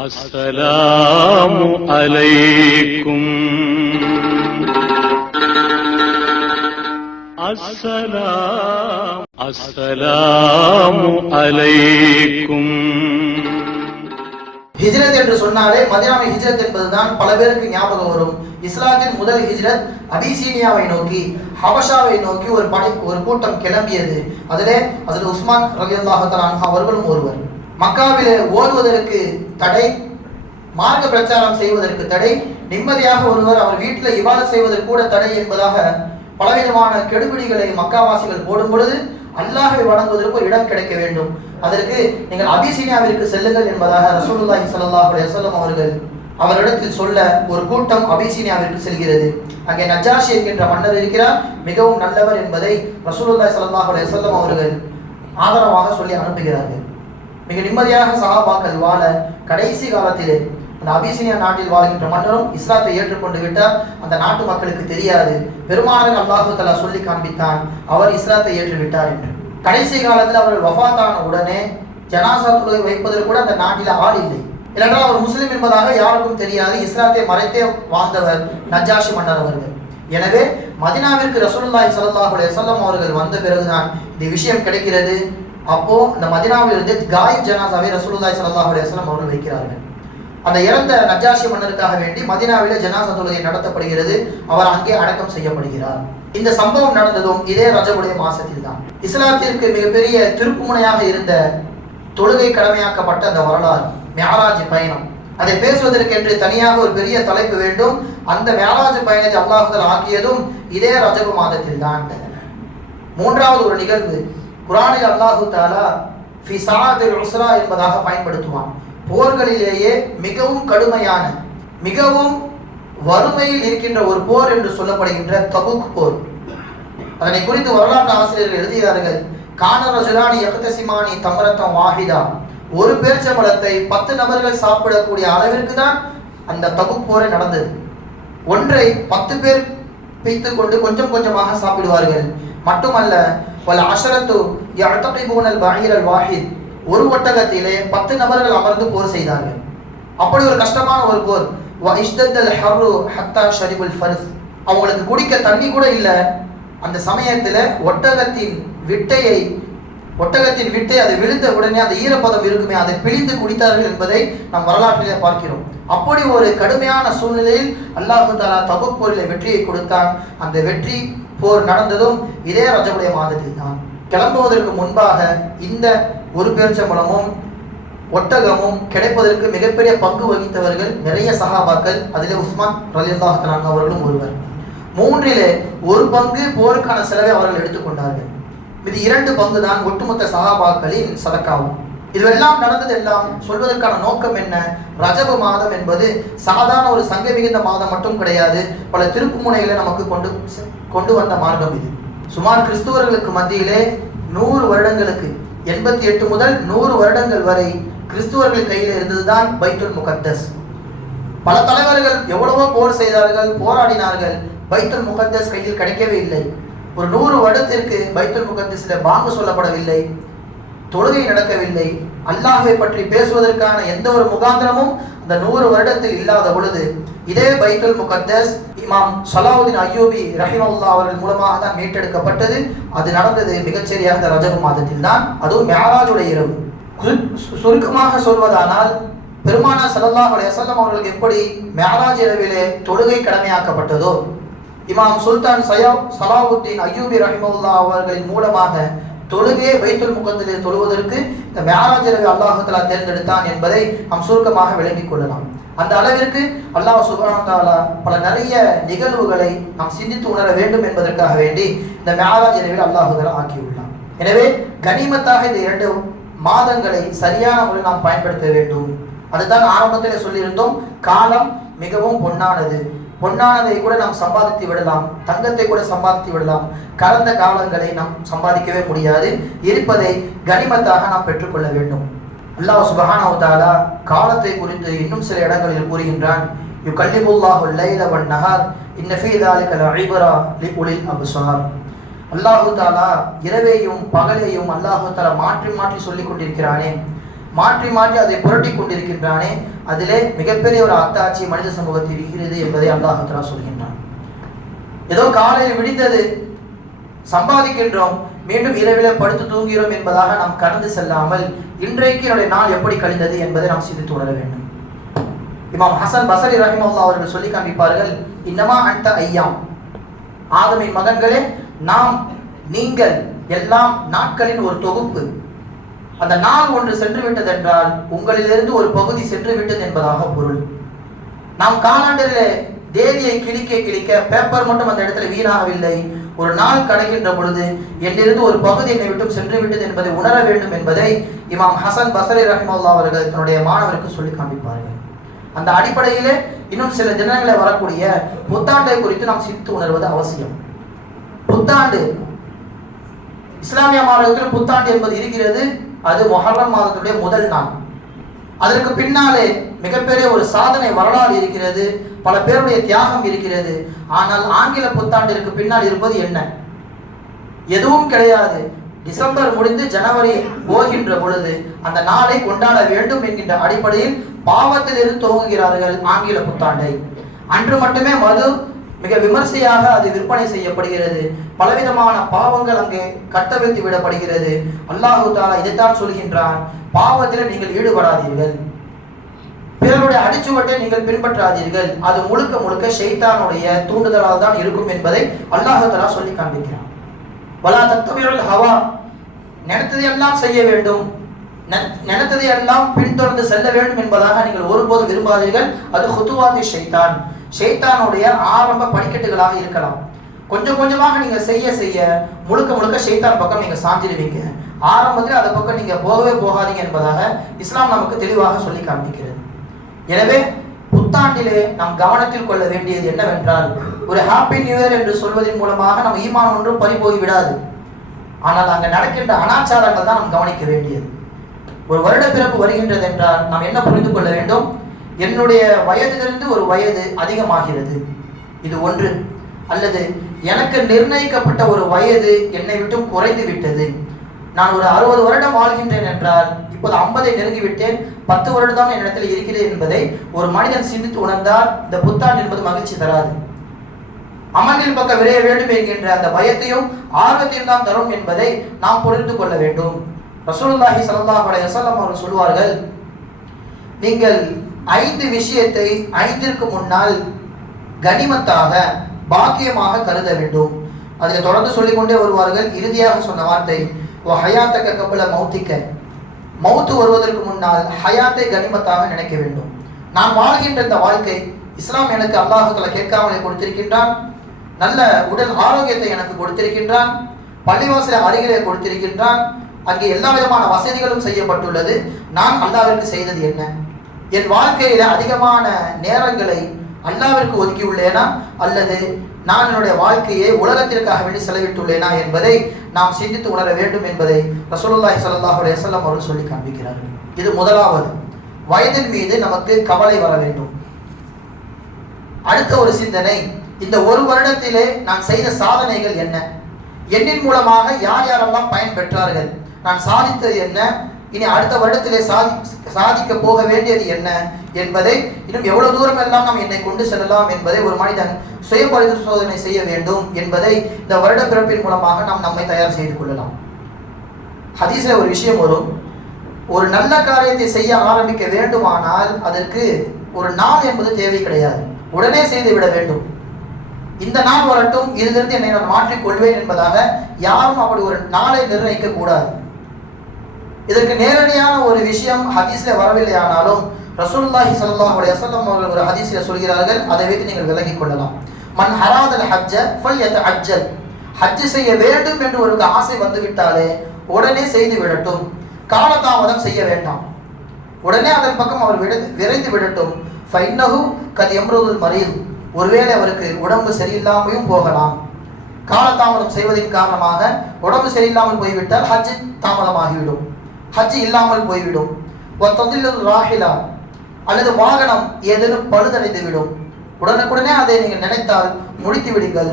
அஸ்ஸலாமு அலைக்கும். அஸ்ஸலாமு அலைக்கும். ஹிஜ்ரத் என்று சொன்னாலே மதீனாவை ஹிஜ்ரத் என்பதுதான் பல பேருக்கு ஞாபகம் வரும். இஸ்லாத்தின் முதல் ஹிஜ்ரத் அபிசீனியாவை நோக்கி, ஹபஷாவை நோக்கி ஒரு கூட்டம் கிளம்பியது. அதிலே ஹஜ்ரத் உஸ்மான் ரலியல்லாஹு தஆலா அன்ஹு அவர்களும் ஒருவர். மக்காவிலே ஓதுவதற்கு தடை, மார்க்க பிரச்சாரம் செய்வதற்கு தடை, நிம்மதியாக ஒருவர் அவர் வீட்டில் இபாதத் செய்வதற்கு கூட தடை என்பதாக பலவிதமான கெடுபிடிகளை மக்காவாசிகள் போடும் பொழுது அல்லாஹ்வை வணங்குவதற்கு ஒரு இடம் கிடைக்க வேண்டும். அதற்கு நீங்கள் அபிசீனியாவிற்கு செல்லுங்கள் என்பதாக ரசூலுல்லாஹி ஸல்லல்லாஹு அலைஹி வஸல்லம் அவரிடத்தில் சொல்ல ஒரு கூட்டம் அபிசீனியாவிற்கு செல்கிறது. அங்கே நஜாஷி என்கின்ற மன்னர் இருக்கிறார், மிகவும் நல்லவர் என்பதை ரசூலுல்லாஹி ஸல்லல்லாஹு அலைஹி வஸல்லம் அவர்கள் ஆதரவாக சொல்லி அனுப்புகிறார்கள். மிக நிம்மதியாக சஹாபாக்கள் வாழ கடைசி காலத்திலே அந்த அபிசீனியா நாட்டில் வாழ்கின்ற மன்னரும் இஸ்லாத்தை ஏற்றுக்கொண்டு விட்டார். அந்த நாட்டு மக்களுக்கு தெரியாது. பெருமானார் அல்லாஹு தஆலா சொல்லி காண்பித்தான், அவர் இஸ்லாத்தை ஏற்றுவிட்டார் என்று. கடைசி காலத்தில் அவர்கள் வஃபாத்தான உடனே ஜனாசா தொழுகை வைப்பதற்கு கூட அந்த நாட்டில் ஆள் இல்லை. இல்லைன்றால் அவர் முஸ்லிம் என்பதாக யாருக்கும் தெரியாது. இஸ்லாத்தை மறைத்தே வாழ்ந்தவர் நஜாஷி மன்னர் அவர்கள். எனவே மதீனாவிற்கு ரசூலுல்லாஹி ஸல்லல்லாஹு அலைஹி வஸல்லம் அவர்கள் வந்த பிறகுதான் இந்த விஷயம் கிடைக்கிறது. அப்போ அந்த மதீனாவில் இருந்து காயிப் ஜனாசாவை ரசூலுல்லாஹி ஸல்லல்லாஹு அலைஹி வஸல்லம் அவர்கள் வைக்கிறார்கள். அந்த இறந்த நஜாஷி மன்னருக்காக வேண்டி மதீனாவிலே ஜனாசா தொழுகை நடத்தப்படுகிறது. அவர் அங்கே அடக்கம் செய்யப்படுகிறார். இந்த சம்பவம் நடந்ததும் இதே ரஜபுடைய மாசத்தில் தான். இஸ்லாத்திற்கு மிகப்பெரிய திருப்புமுனையாக இருந்த தொழுகை கடமையாக்கப்பட்ட அந்த வரலாறு மிஅராஜ் பயணம், அதை பேசுவதற்கென்று தனியாக ஒரு பெரிய தலைப்பு வேண்டும். அந்த மிஅராஜ் பயணத்தை அல்லாஹ் தஆலா ஆக்கியதும் இதே ரஜபு மாதத்தில் தான். மூன்றாவது ஒரு நிகழ்வு குர்ஆனில் அல்லாஹ் தஆலா ஃபி ஸாஅத்தில் உஸ்ரா என்பதாக பயன்படுத்துவான். போர்களிலேயே மிகவும் கடுமையான, மிகவும் வறுமையில் இருக்கின்ற ஒரு போர் என்று சொல்லப்படுகின்ற தபூக் போர். அதனை குறித்து வரலாற்று ஆசிரியர்கள் எழுதுகிறார்கள், கான ரஜுலானி யக்தசிமானி தம்ரத்தம் வாஹிதா, ஒரு பேரிச்சம்பழத்தை 10 நபர்கள் சாப்பிடக்கூடிய அளவிற்கு தான் அந்த தபூக் போரே நடந்தது. ஒன்றை 10 பேர் பிய்த்து கொண்டு கொஞ்சம் கொஞ்சமாக சாப்பிடுவார்கள். மட்டுமல்ல, வல் அஷரத்து யஅதகிபூனல் பஈரல் வாஹித், ஒரு ஒட்டகத்திலே 10 நபர்கள் அமர்ந்து போர் செய்தார்கள். அப்படி ஒரு கஷ்டமான ஒரு போர். வஇஷ்தத்தல் ஹர்ரு ஹத்தா ஷரிபுல் ஃபர்ஸ், அவங்களுக்கு குடிக்க தண்ணி கூட இல்லை. அந்த சமயத்தில் ஒட்டகத்தின் விட்டை அது விழுந்த உடனே அந்த ஈரப்பதம் இருக்குமே, அதை பிழிந்து குடித்தார்கள் என்பதை நாம் வரலாற்றிலே பார்க்கிறோம். அப்படி ஒரு கடுமையான சூழ்நிலையில் அல்லாஹ் தஆலா தபூக் போரிலே வெற்றியை கொடுத்தான். அந்த வெற்றி போர் நடந்ததும் இதே ரஜபுடைய மாதத்தில் தான். கிளம்புவதற்கு முன்பாக இந்த ஒரு பேரிச்சம்பழமும் ஒட்டகமும் கிடைப்பதற்கு மிகப்பெரிய பங்கு வகித்தவர்கள் நிறைய சஹாபாக்கள். அதிலே உஸ்மான் ரலியல்லாஹு தஆலா அவர்களும் ஒருவர். 3 ஒரு பங்கு போருக்கான செலவை அவர்கள் எடுத்துக்கொண்டார்கள். இது 2 பங்கு தான் ஒட்டுமொத்த சஹாபாக்களின் சதக்காவும். இதுவெல்லாம் நடந்தது எல்லாம் சொல்வதற்கான நோக்கம் என்ன? ரஜபு மாதம் என்பது சாதாரண ஒரு சங்க மிகுந்த மாதம் மட்டும் கிடையாது. பல திருப்பு முனைகளை நமக்கு கொண்டு வந்த மார்க்கம் இது. சுமார் கிறிஸ்துவர்களுக்கு மத்தியிலே 100 வருடங்களுக்கு 88 முதல் 100 வருடங்கள் வரை கிறிஸ்துவர்கள் கையில் இருந்ததுதான் பைத்துல் முகத்தஸ். பல தலைவர்கள் எவ்வளவோ போர் செய்தார்கள், போராடினார்கள். பைத்துல் முகத்தஸ் கையில் கிடைக்கவே இல்லை. ஒரு 100 வருடத்திற்கு பைத்துல் முகத்தஸில் பாங்கு சொல்லப்படவில்லை, தொழுகை நடக்கவில்லை. அல்லாஹ்வை பற்றி பேசுவதற்கான எந்த ஒரு முகாந்திரமும் அந்த 100 வருடத்தில் இல்லாத பொழுது இதே பைத்துல் முகத்தஸ் இமாம் ஸலாஹுதீன் அய்யூபி ரஹிமஹுல்லாஹ் அவர்கள் மூலமாக தான் மீட்டெடுக்கப்பட்டது. அது நடந்தது மிகச்சரியாக அந்த ரஜபு மாதத்தில் தான், அதுவும் மிஅராஜுடைய இரவு. சுருக்கமாக சொல்வதானால் பெருமானார் ஸல்லல்லாஹு அலைஹி வஸல்லம் அவர்களுக்கு எப்படி மிஅராஜ் இரவிலே தொழுகை கடமையாக்கப்பட்டதோ, இமாம் சுல்தான் ஸலாஹுதீன் அய்யூபி ரஹிமஹுல்லாஹ் அவர்களின் மூலமாக தொழுகையை பைத்துல் முகத்தஸிலே தொழுவதற்கு இந்த மிஅராஜ் இரவை அல்லாஹ் தஆலா தேர்ந்தெடுத்தான் என்பதை நாம் சுருக்கமாக விளங்கிக் கொள்ளலாம். அந்த அளவிற்கு அல்லாஹ் சுப்ஹானஹு வ தஆலா பல நிறைய நிகழ்வுகளை நாம் சிந்தித்து உணர வேண்டும் என்பதற்காக வேண்டி இந்த மிஅராஜ் இரவில் அல்லாஹ் தஆலா ஆக்கியுள்ளான். எனவே கனிமத்தாக இந்த 2 மாதங்களை சரியான முறையில் நாம் பயன்படுத்த வேண்டும். அதுதான் ஆரம்பத்தில் சொல்லியிருந்தோம். காலம் மிகவும் பொன்னானது. பொன்னானதை கூட நாம் சம்பாதித்து விடலாம், தங்கத்தை கூட சம்பாதித்து விடலாம். கடந்த காலங்களை நாம் சம்பாதிக்கவே முடியாது. இருப்பதை கனிமத்தாக நாம் பெற்றுக்கொள்ள வேண்டும். அல்லாஹ் சுப்ஹானஹு வ தஆலா காலத்தை குறித்து இன்னும் சில இடங்களில் கூறுகின்றான், யுகல்லிமுல்லாஹு லைல வன் நஹார் இன்ன ஃபீ ذلك லஇப்ரா லிஉலில் அப்ஸார். அல்லாஹ் தஆலா இரவையும் பகலையும் அல்லாஹ் தஆலா மாற்றி மாற்றி சொல்லிக் கொண்டிருக்கிறானே. மாற்றி மாற்றி அதை புரட்டி கொண்டிருக்கின்றானே, அதிலே மிகப்பெரிய ஒரு அத்தாட்சி மனித சமூகத்தில் இருக்கிறது என்பதை அல்லாஹ் தஆலா சொல்கின்றான். ஏதோ காலையில் விடிந்தது, சம்பாதிக்கின்றோம், மீண்டும் இரவிலே படுத்து தூங்குகிறோம் என்பதாக நாம் கடந்து செல்லாமல் இன்றைக்கு என்னுடைய நாள் எப்படி கழிந்தது என்பதை நாம் சிந்தித்து உணர வேண்டும். இமாம் ஹசன் பஸரி ரஹிமஹுல்லாஹ் அவர்கள் சொல்லி காண்பிப்பார்கள், இன்னமா அன்த ஐயாம், ஆதமின் மகன்களே, நாம் நீங்கள் எல்லாம் நாட்களின் ஒரு தொகுப்பு. அந்த நாள் ஒன்று சென்று விட்டது என்றால் உங்களிலிருந்து ஒரு பகுதி சென்று விட்டது என்பதாக பொருள். நாம் காலாண்டிலே தேதியை கிழிக்க கிழிக்க பேப்பர் மட்டும் அந்த இடத்துல வீணாகவில்லை. ஒரு நாள் கடக்கின்ற பொழுது என்னிருந்து ஒரு பகுதி என்னை விட்டு சென்று விட்டது என்பதை உணர வேண்டும் என்பதை இமாம் ஹசன் பஸரி ரஹிமஹுல்லாஹ் அவர்கள் தன்னுடைய மாணவருக்கு சொல்லி காண்பிப்பார்கள். அந்த அடிப்படையிலே இன்னும் சில தினங்களை வரக்கூடிய புத்தாண்டை குறித்து நாம் சிந்தித்து உணர்வது அவசியம். புத்தாண்டு, இஸ்லாமிய மாதத்தில் புத்தாண்டு என்பது இருக்கிறது. அது முஹர்ரம் மாதத்துடைய முதல் நாள். அதற்கு பின்னாலே மிகப்பெரிய ஒரு சாதனை வரலாறு இருக்கிறது, பல பேருடைய தியாகம் இருக்கிறது. ஆனால் ஆங்கில புத்தாண்டிற்கு பின்னால் இருப்பது என்ன? எதுவும் கிடையாது. டிசம்பர் முடிந்து ஜனவரி போகின்ற பொழுது அந்த நாளை கொண்டாட வேண்டும் என்கின்ற அடிப்படையில் பாவத்திலிருந்து துவங்குகிறார்கள் ஆங்கில புத்தாண்டை. அன்று மட்டுமே மது மிக விமர்சையாக அது விற்பனை செய்யப்படுகிறது. பலவிதமான பாவங்கள் அங்கே கட்டவிழ்த்து விடப்படுகிறது. அல்லாஹு தஆலா இதைத்தான் சொல்கின்றான், பாவத்தில் நீங்கள் ஈடுபடாதீர்கள், பிறருடைய அடிச்சுவட்டை நீங்கள் பின்பற்றாதீர்கள், அது முழுக்க முழுக்க ஷைத்தானுடைய தூண்டுதலால் தான் இருக்கும் என்பதை அல்லாஹு தஆலா சொல்லி காண்பிக்கிறான். வலா தத்தபிஉல் ஹவா, நினைத்ததை எல்லாம் செய்ய வேண்டும், நினைத்ததை எல்லாம் பின்தொடர்ந்து செல்ல வேண்டும் என்பதாக நீங்கள் ஒருபோதும் விரும்பாதீர்கள். அது ஹுதுவாதி ஷைத்தான், ஷைத்தானுடைய ஆரம்ப படிக்கட்டுகளாக இருக்கலாம். கொஞ்சம் கொஞ்சமாக நீங்க செய்ய செய்ய முழுக்க முழுக்க ஷைத்தான் பக்கம் நீங்க சாஞ்சிடுவீங்க. ஆரம்பத்தில் அதை பக்கம் நீங்க போகவே போகாதீங்க என்பதாக இஸ்லாம் நமக்கு தெளிவாக சொல்லி காண்பிக்கிறது. எனவே புத்தாண்டிலே நாம் கவனத்தில் கொள்ள வேண்டியது என்னவென்றால், ஒரு ஹாப்பி நியூ இயர் என்று சொல்வதன் மூலமாக நம் ஈமான் ஒன்றும் பறிபோய் விடாது. ஆனால் அங்கே நடக்கின்ற அனாச்சாரங்கள் தான் நாம் கவனிக்க வேண்டியது. ஒரு வருட பிறப்பு வருகின்றது என்றால் நாம் என்ன புரிந்து கொள்ள வேண்டும்? என்னுடைய வயதிலிருந்து ஒரு வயது அதிகமாகிறது, இது ஒன்று. அல்லது எனக்கு நிர்ணயிக்கப்பட்ட ஒரு வயது என்னை விட்டும் குறைந்து விட்டது. நான் ஒரு 60 வருடம் வாழ்கின்றேன் என்றால் இப்போது 50ஐ நெருங்கிவிட்டேன், 10 வருடம் தான் என்னிடத்தில் இருக்கிறது என்பதை ஒரு மனிதன் சிந்தித்து உணர்ந்தால் இந்த புத்தாண்டு என்பது மகிழ்ச்சி தராது. அமலின் பக்கம் விரைய வேண்டும் என்கின்ற அந்த பயத்தையும் ஆர்வத்தையும் தான் தரும் என்பதை நாம் புரிந்து கொள்ள வேண்டும். ரசூலுல்லாஹி ஸல்லல்லாஹு அலைஹி வஸல்லம் அவர்கள் சொல்வார்கள், நீங்கள் 5 விஷயத்தை 5ற்கு முன்னால் கனிமத்தாக பாக்கியமாக கருத வேண்டும். அதில் தொடர்ந்து சொல்லிக்கொண்டே வருவார்கள். இறுதியாக சொன்ன வார்த்தை, ஓ ஹயாத்தக கபல மௌத்திக்க, மௌத்து வருவதற்கு முன்னால் ஹயாத்தை கனிமத்தாக நினைக்க வேண்டும். நான் வாழ்கின்ற இந்த வாழ்க்கை, இஸ்லாம் எனக்கு அல்லாஹ் தஆலா கேட்காமலே கொடுத்திருக்கின்றான், நல்ல உடல் ஆரோக்கியத்தை எனக்கு கொடுத்திருக்கின்றான், பள்ளிவாசலை அருகிலே கொடுத்திருக்கின்றான், அங்கே எல்லா விதமான வசதிகளும் செய்யப்பட்டுள்ளது. நான் அல்லாஹ்விற்கு செய்தது என்ன? என் வாழ்க்கையில அதிகமான நேரங்களை அல்லாஹ்விற்கு ஒதுக்கியுள்ளேனா அல்லது நான் என்னுடைய வாழ்க்கையை உலகத்திற்காக வேண்டி செலவிட்டுள்ளேனா என்பதை நாம் சிந்தித்து உணர வேண்டும் என்பதை ரசூலுல்லாஹி ஸல்லல்லாஹு அலைஹி வஸல்லம் அவர்கள் சொல்லி காண்பிக்கிறார்கள். இது முதலாவது. வயதின் மீது நமக்கு கவலை வர வேண்டும். அடுத்த ஒரு சிந்தனை, இந்த ஒரு வருடத்திலே நான் செய்த சாதனைகள் என்ன, என்னின் மூலமாக யார் யாரெல்லாம் பயன் பெற்றார்கள், நான் சாதித்தது என்ன, இனி அடுத்த வருடத்திலே சாதிக்க போக வேண்டியது என்ன என்பதை, இன்னும் எவ்வளவு தூரம் எல்லாம் நாம் என்னை கொண்டு செல்லலாம் என்பதை ஒரு மனிதன் சுய பரிசோதனை செய்ய வேண்டும் என்பதை இந்த வருட பிறப்பின் மூலமாக நாம் நம்மை தயார் செய்து கொள்ளலாம். ஹதீஸ்ல ஒரு விஷயம் வரும், ஒரு நல்ல காரியத்தை செய்ய ஆரம்பிக்க வேண்டுமானால் அதற்கு ஒரு நாள் என்பது தேவை கிடையாது, உடனே செய்து விட வேண்டும். இந்த நாள் வரட்டும், இதிலிருந்து என்னை நான் மாற்றிக்கொள்வேன் என்பதாக யாரும் அப்படி ஒரு நாளை நிர்ணயிக்க கூடாது. இதற்கு நேரடியான ஒரு விஷயம் ஹதீஸ்ல வரவில்லை, ஆனாலும் ரசூலுல்லாஹி ஸல்லல்லாஹு அலைஹி வஸல்லம் அவர்கள் ஒரு ஹதீஸ்ல சொல்கிறார்கள், அதை வைத்து நீங்கள் விளங்கிக் கொள்ளலாம். மன் ஹராதல் ஹஜ்ஜ ஃபல்யதஅஜ்ஜல், ஹஜ் செய்ய வேண்டும் என்று ஒரு ஆசை வந்துவிட்டாலே உடனே செய்து விடட்டும், காலதாமதம் செய்ய வேண்டாம், உடனே அதன் பக்கம் அவர் விரைந்து விடட்டும். ஃபைன்னஹு கத் யம்ருதுல் மரீத், ஒருவேளை அவருக்கு உடம்பு சரியில்லாமையும் போகலாம். காலதாமதம் செய்வதன் காரணமாக உடம்பு சரியில்லாமல் போய்விட்டால் ஹஜ் தாமதமாகிவிடும், ஹஜ் இல்லாமல் போய்விடும். ராஹிலா, அல்லது வாகனம் ஏதேனும் பழுதடைந்து விடும், உடனுக்குடனே அதை நீங்கள் நினைத்தால் முடித்து விடுங்கள்.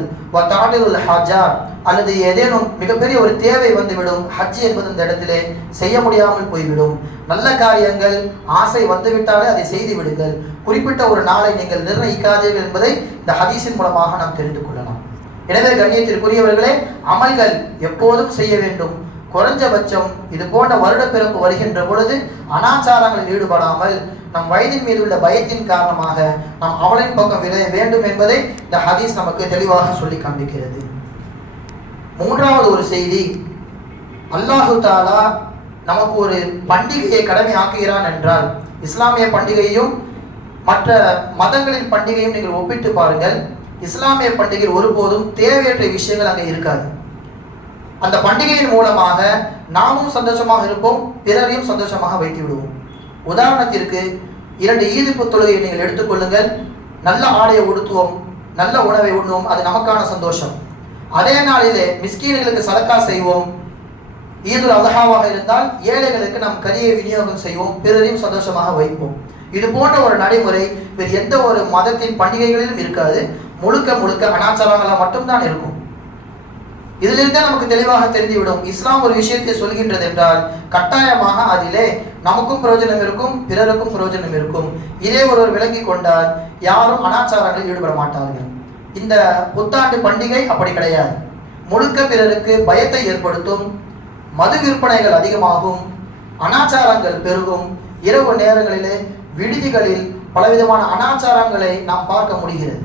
ஹஜா, அல்லது ஏதேனும் மிகப்பெரிய ஒரு தேவை வந்துவிடும், ஹஜ் என்பது இந்த இடத்திலே செய்ய முடியாமல் போய்விடும். நல்ல காரியங்கள் ஆசை வந்துவிட்டாலே அதை செய்து விடுங்கள். குறிப்பிட்ட ஒரு நாளை நீங்கள் நிர்ணயிக்காதீர்கள் என்பதை இந்த ஹதீஸின் மூலமாக நாம் தெரிந்து கொள்ளலாம். எனவே கண்ணியத்திற்குரியவர்களே, அமல்கள் எப்போதும் செய்ய வேண்டும். குறைஞ்சபட்சம் இது போன்ற வருடப்பிறப்பு வருகின்ற பொழுது அனாச்சாரங்களில் ஈடுபடாமல் நம் வயதின் மீது உள்ள பயத்தின் காரணமாக நாம் அமலின் பக்கம் விளைய வேண்டும் என்பதை இந்த ஹதீஸ் நமக்கு தெளிவாக சொல்லி காண்பிக்கிறது. மூன்றாவது ஒரு செய்தி, அல்லாஹு தாலா நமக்கு ஒரு பண்டிகையை கடமை ஆக்குகிறான் என்றால், இஸ்லாமிய பண்டிகையும் மற்ற மதங்களின் பண்டிகையும் நீங்கள் ஒப்பிட்டு பாருங்கள். இஸ்லாமிய பண்டிகையில் ஒருபோதும் தேவையற்ற விஷயங்கள் அங்கே இருக்காது. அந்த பண்டிகையின் மூலமாக நாமும் சந்தோஷமாக இருப்போம், பிறரையும் சந்தோஷமாக வைத்து விடுவோம். உதாரணத்திற்கு 2 ஈதுப்பு தொழுகையை நீங்கள் எடுத்துக்கொள்ளுங்கள். நல்ல ஆடையை உடுத்துவோம், நல்ல உணவை உண்ணுவோம், அது நமக்கான சந்தோஷம். அதே நாளிலே மிஸ்கீன்களுக்கு சதக்கா செய்வோம். ஈதுல் அல்ஹாவாக இருந்தால் ஏழைகளுக்கு நாம் கரியை விநியோகம் செய்வோம், பிறரையும் சந்தோஷமாக வைப்போம். இது போன்ற ஒரு நடைமுறை வேறு எந்த ஒரு மதத்தின் பண்டிகைகளிலும் இருக்காது. முழுக்க முழுக்க அனாச்சாரங்களாக மட்டும்தான் இருக்கும். இதிலிருந்தே நமக்கு தெளிவாக தெரிந்துவிடும், இஸ்லாம் ஒரு விஷயத்தை சொல்கின்றது என்றால் கட்டாயமாக அதிலே நமக்கும் பிரயோஜனம் இருக்கும், பிறருக்கும் பிரயோஜனம் இருக்கும். இதே ஒருவர் விளங்கி கொண்டால் யாரும் அனாச்சாரங்களில் ஈடுபட மாட்டார்கள். இந்த புத்தாண்டு பண்டிகை அப்படி கிடையாது. முழுக்க பிறருக்கு பயத்தை ஏற்படுத்தும், மது விற்பனைகள் அதிகமாகும், அனாச்சாரங்கள் பெருகும். இரவு நேரங்களிலே விடுதிகளில் பலவிதமான அனாச்சாரங்களை நாம் பார்க்க முடிகிறது.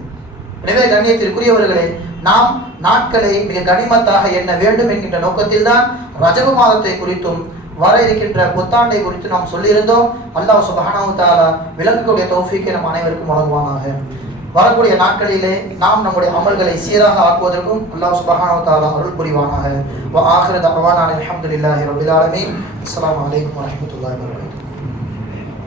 எனவே கண்ணியத்திற்குரியவர்களே, நாம் நாட்களை மிக கனிமத்தாக எண்ண வேண்டும் என்கின்ற நோக்கத்தில் தான் ரஜபு மாதத்தை குறித்தும் வர இருக்கின்ற புத்தாண்டை குறித்து நாம் சொல்லியிருந்தோம். அல்லாஹ் சுப்ஹானஹு தஆலா விளங்கக்கூடிய தௌஃபீக்கை நம் அனைவருக்கும் வழங்குவானாக. வரக்கூடிய நாட்களிலே நாம் நம்முடைய அமல்களை சீராக ஆக்குவதற்கும் அல்லாஹ் சுப்ஹானஹு தஆலா அருள் புரிவானாக. வ ஆகிரு தஅவானா அல்ஹம்துலில்லாஹி ரப்பில் ஆலமீன். அஸ்ஸலாமு அலைக்கும் வரஹ்மத்துல்லாஹி வபரகாத்துஹு.